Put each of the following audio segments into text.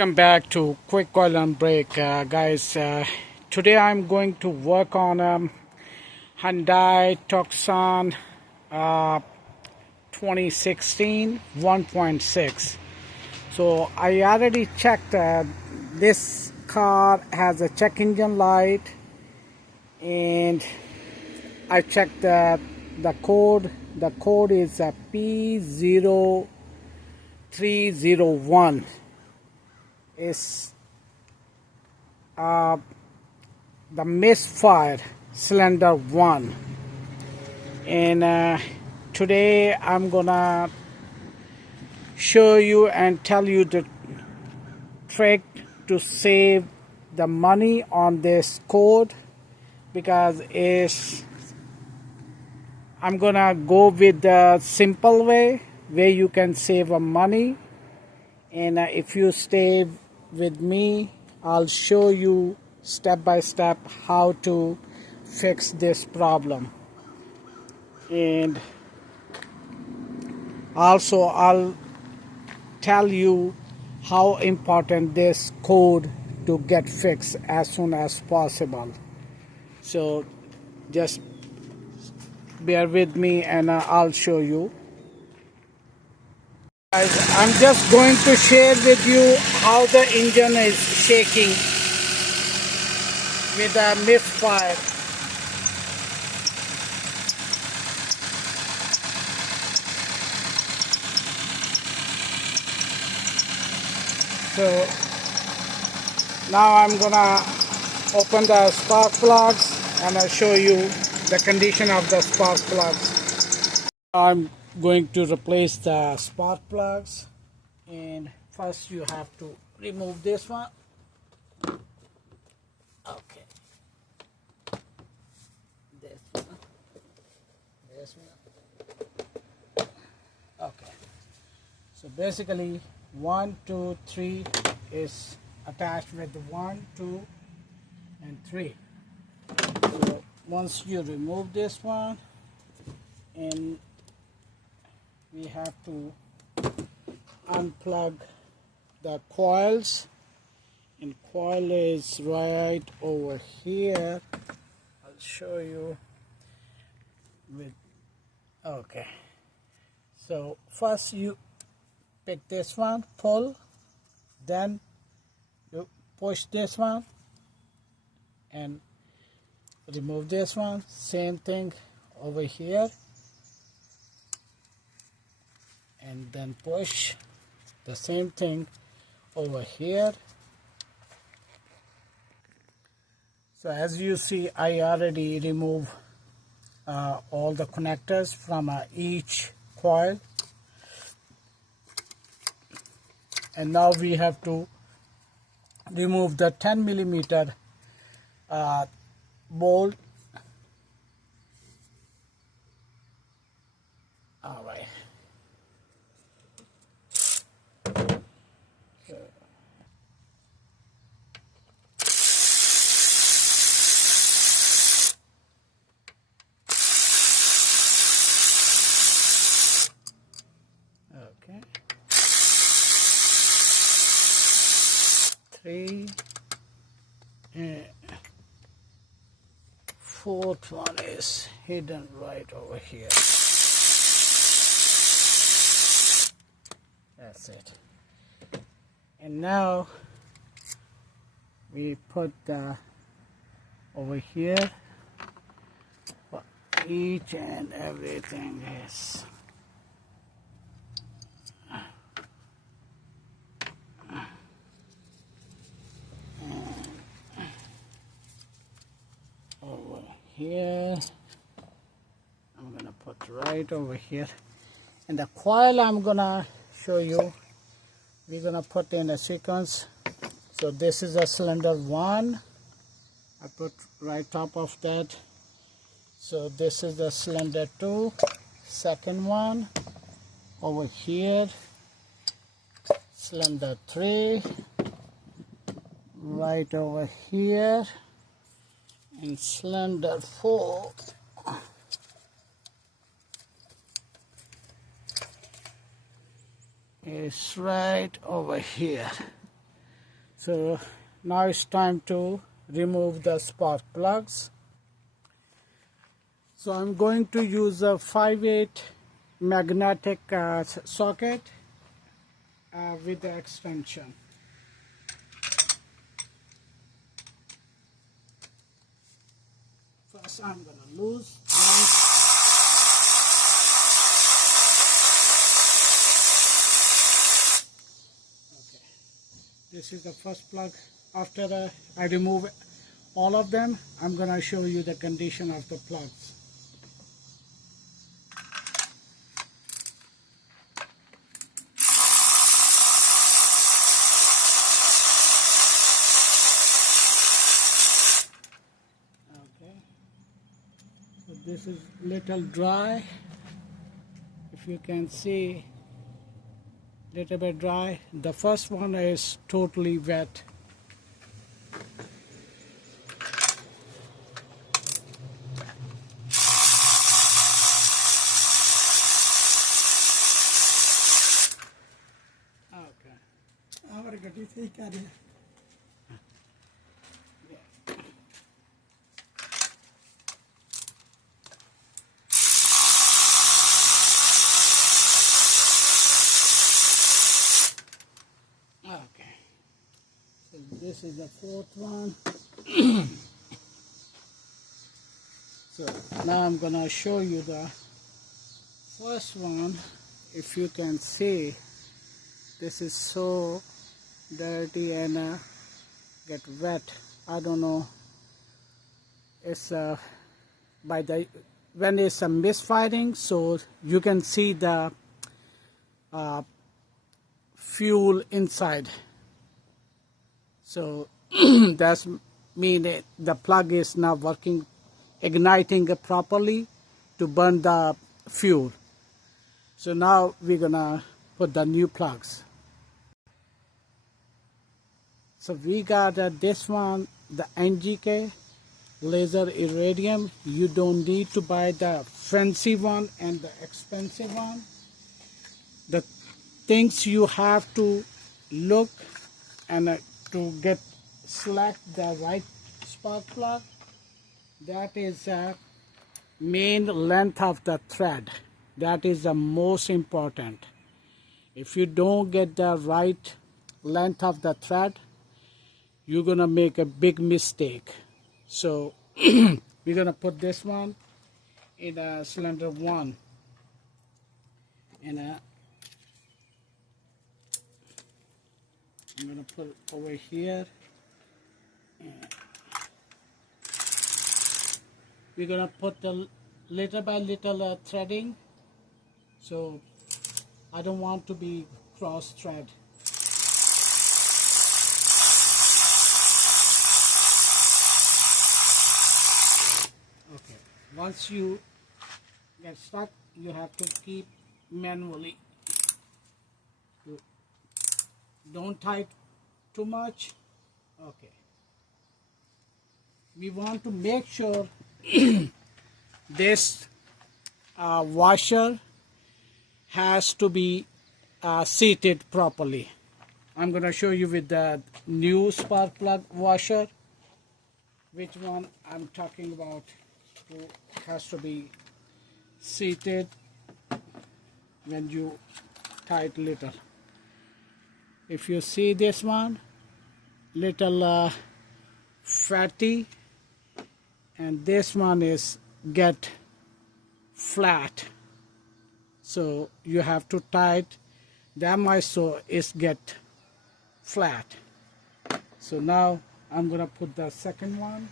Welcome back to Quick Coil and Brake, guys. Today I'm going to work on Hyundai Tucson 2016 1.6. So I already checked. This car has a check engine light, and I checked the code. The code is P0301. Is the Misfire cylinder 1, and today I'm gonna show you and tell you the trick to save the money on this code, because I'm gonna go with the simple way where you can save money, and if you stay with me, I'll show you step by step how to fix this problem. And also I'll tell you how important this code to get fixed as soon as possible. So just bear with me and I'll show you. Guys, I'm just going to share with you how the engine is shaking with a misfire. So now I'm gonna open the spark plugs and I'll show you the condition of the spark plugs. I'm going to replace the spark plugs, and first you have to remove this one. Okay, this one. Okay, so basically 1, 2, 3 is attached with 1, 2 and 3. So once you remove this one, and we have to unplug the coils, and coil is right over here. I'll show you with, okay, so first you pick this one, pull, then you push this one and remove this one. Same thing over here, and then push the same thing over here. So as you see, I already removed all the connectors from each coil, and now we have to remove the 10 millimeter bolt. All right. Okay. 3 and fourth one is hidden right over here. That's it. And now we put the over here, each and everything is over here. I'm gonna put right over here, and the coil I'm gonna show you, we're gonna put in a sequence. So this is a cylinder 1, I put right top of that. So this is the cylinder 2, second one over here, cylinder 3 right over here, and cylinder 4 is right over here. So now it's time to remove the spark plugs. So I'm going to use a 5/8 magnetic socket with the extension. First I'm going to lose one. Okay. This is the first plug. After I remove all of them, I'm going to show you the condition of the plugs. This is little dry, if you can see, little bit dry. The first one is totally wet. Okay. Okay, so this is the fourth one. So now I'm gonna show you the first one. If you can see, this is so dirty and get wet. I don't know, it's by the when it's a misfiring, so you can see the fuel inside. So that's mean the plug is not working, igniting properly to burn the fuel. So now we're gonna put the new plugs. So we got this one, the NGK laser iridium. You don't need to buy the fancy one and the expensive one. The things you have to look and to get select the right spark plug, that is main length of the thread. That is the most important. If you don't get the right length of the thread, you're gonna make a big mistake. So we're gonna put this one in cylinder 1, and I'm gonna put it over here. We're gonna put the little by little threading, so I don't want to be cross thread. Okay, once you get stuck, you have to keep manually. Don't tight too much. Okay. We want to make sure this washer has to be seated properly. I'm going to show you with the new spark plug washer which one I'm talking about. It has to be seated when you tight little. If you see this one, little fatty, and this one is get flat, so you have to tight them so it's get flat. So now I'm gonna put the second one.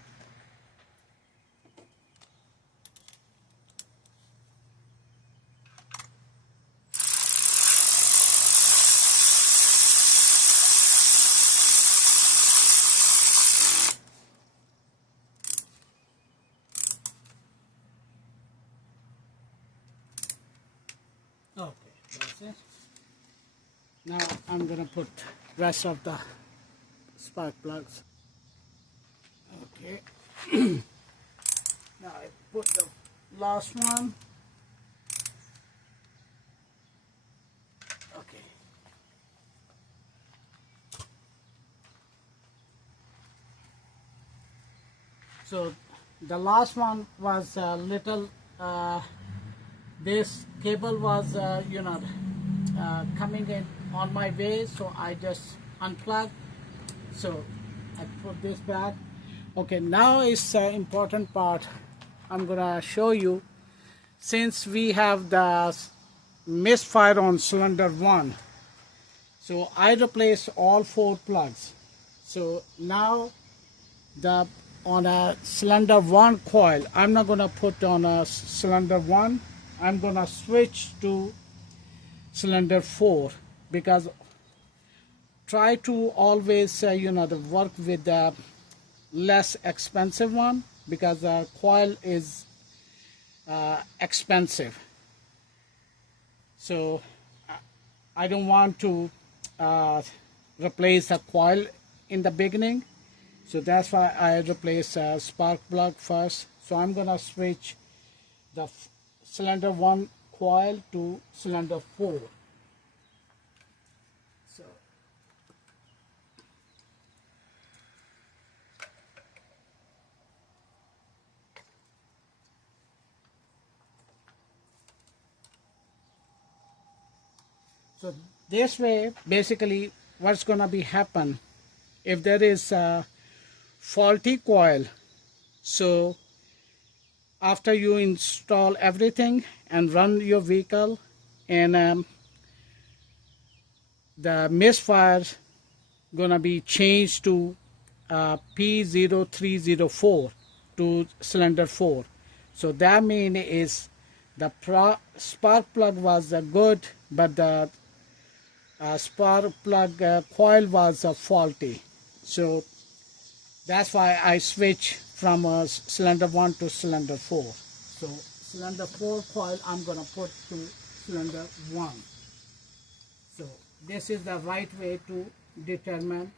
Okay, that's it. Now I'm gonna put rest of the spark plugs. Okay. Now I put the last one. Okay. So the last one was a little, this cable was coming in on my way, so I just unplugged. So I put this back. Okay, now is the important part. I'm gonna show you. Since we have the misfire on cylinder 1, so I replaced all 4 plugs. So now on a cylinder 1 coil, I'm not gonna put on a cylinder 1. I'm gonna switch to cylinder 4, because try to always work with the less expensive one, because the coil is expensive. So I don't want to replace the coil in the beginning, so that's why I replace a spark plug first. So I'm gonna switch the cylinder 1 coil to cylinder 4. So this way, basically, what's gonna be happen if there is a faulty coil. So after you install everything and run your vehicle, and the misfire gonna be changed to P0304 to cylinder 4. So that means is the spark plug was good, but the spark plug coil was faulty. So that's why I switch from cylinder 1 to cylinder 4. So cylinder 4 coil I'm gonna put to cylinder 1. So this is the right way to determine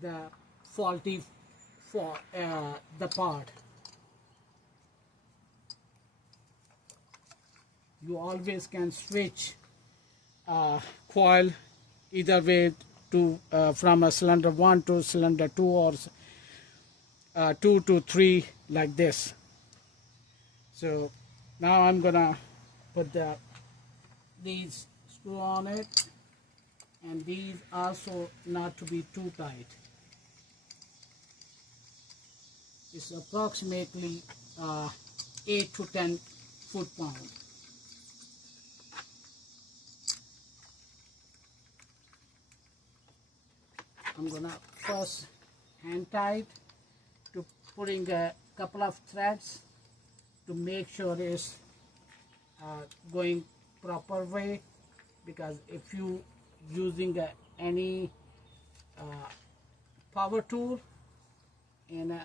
the faulty for the part. You always can switch coil either way to from a cylinder 1 to cylinder 2, or 2 to 3, like this. So now I'm gonna put these screw on it, and these also not to be too tight. It's approximately 8 to 10 foot-pound. I'm gonna first hand tight to putting a couple of threads to make sure it's going proper way, because if you using any power tool, and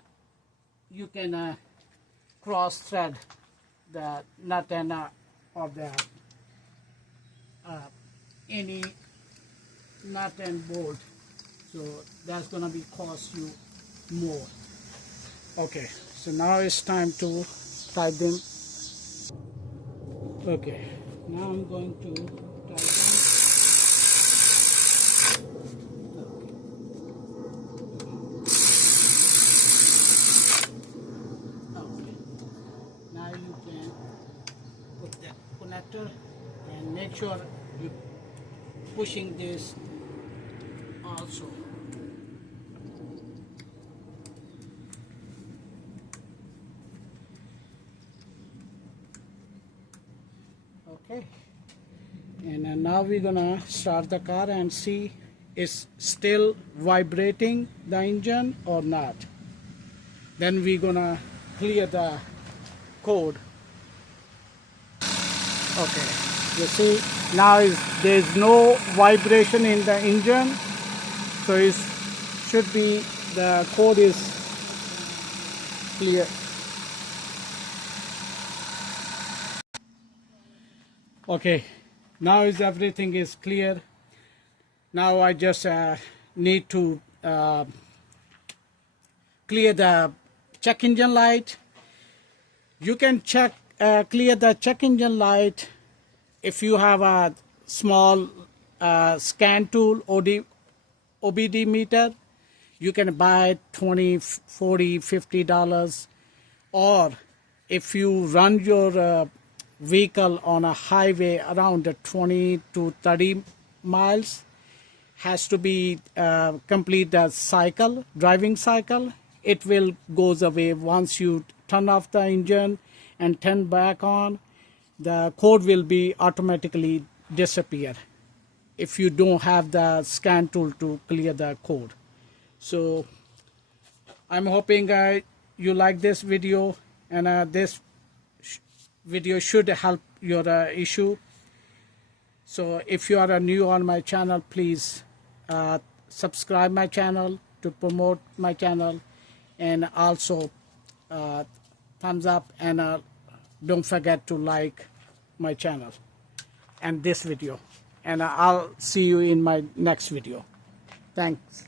you can cross thread the nut and or the any nut and bolt. So that's gonna be cost you more. Okay, so now it's time to tie them. Okay, now I'm going to tie them. Okay, now you can put the connector, and make sure you're pushing this also. Okay, and now we're gonna start the car and see it's still vibrating the engine or not. Then we're gonna clear the code. Okay, you see now there's no vibration in the engine, so it should be the code is clear. Okay, now everything is clear. Now I just need to clear the check engine light. You can clear the check engine light if you have a small scan tool, OBD meter. You can buy $20, $40, $50, or if you run your vehicle on a highway around 20 to 30 miles, has to be complete the cycle, driving cycle. It will goes away once you turn off the engine and turn back on. The code will be automatically disappear if you don't have the scan tool to clear the code. So I'm hoping you like this video, and this video should help your issue. So if you are new on my channel, please subscribe my channel to promote my channel, and also thumbs up, and don't forget to like my channel and this video, and I'll see you in my next video. Thanks.